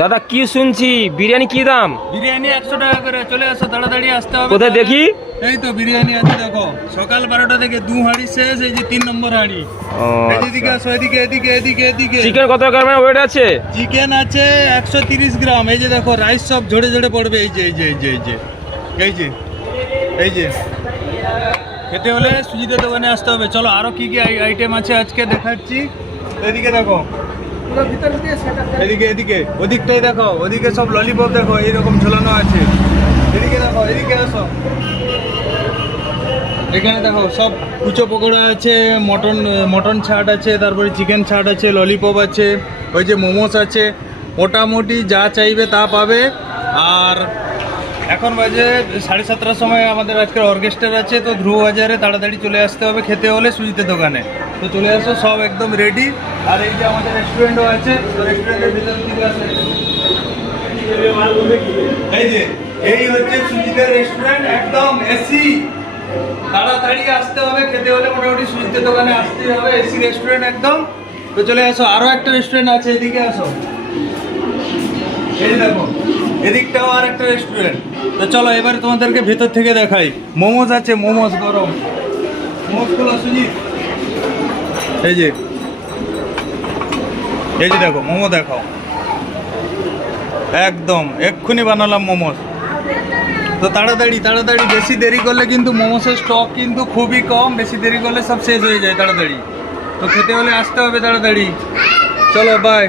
দাদা কি শুনছি বিরিয়ানি কি দাম? বিরিয়ানি 100 টাকা করে। চলে আসো, তাড়াতাড়ি আসতে হবে। কোথায় দেখি? এই তো বিরিয়ানি আছে, দেখো সকাল 12টা থেকে 2 হাঁড়ি শেষ, এই যে 3 নম্বর হাঁড়ি। এদিকে আসো, এদিকে এদিকে এদিকে এদিকে। চিকেন কত গ্রামের ওয়েট আছে? চিকেন আছে 130 গ্রাম। এই যে দেখো রাইস সব ঝরে ঝরে পড়বে। এই যে এই যে এই যে এই যে এই যে এই যে। খেতে হলে সুজিতের দোকানে আসতে হবে। চলো আরো কি কি আইটেম আছে আজকে দেখাচ্ছি। এদিকে দেখো, এদিকে এদিকে ওদিকটাই দেখো, ওদিকে সব ললিপপ দেখো এইরকম ঝোলানো আছে। এদিকে দেখো, এদিকে আসো, এখানে দেখো সব কুচো পকোড়া আছে, মটন ছাট আছে, তারপরে চিকেন ছাট আছে, ললিপপ আছে, ওই যে মোমোস আছে। মোটামুটি যা চাইবে তা পাবে। আর এখন বাজে 7:30টার সময় আমাদের আজকের অর্কেস্ট্রার আছে, তো ধ্রুব বাজারে তাড়াতাড়ি চলে আসতে হবে খেতে হলে সুজিতের দোকানে। তো চলে আসো, সব একদম রেডি। আর এই যে আমাদের রেস্টুরেন্টও আছে, তো রেস্টুরেন্টের ভিতরে দিকে আসে। এই যে এই হচ্ছে সুজিতের রেস্টুরেন্ট, একদম এসি। তাড়াতাড়ি আসতে হবে খেতে হলে, মোটামুটি সুজিতের দোকানে আসতেই হবে, এসি রেস্টুরেন্ট একদম। তো চলে আসো, আরও একটা রেস্টুরেন্ট আছে, এদিকে আসো। এই দেখো এদিকটাও আর একটা রেস্টুরেন্ট। তো চলো এবারে তোমাদেরকে ভেতর থেকে দেখাই। মোমোস আছে, মোমোস গরম মোমোস গুলো সুজিত। এই যে এই যে দেখো মোমো দেখাও, একদম এক্ষুনি বানালাম মোমোস। তো তাড়াতাড়ি তাড়াতাড়ি, বেশি দেরি করলে কিন্তু মোমোসের স্টক কিন্তু খুবই কম, বেশি দেরি করলে সব শেষ হয়ে যায় তাড়াতাড়ি। তো খেতে হলে আসতে হবে তাড়াতাড়ি। চলো বাই।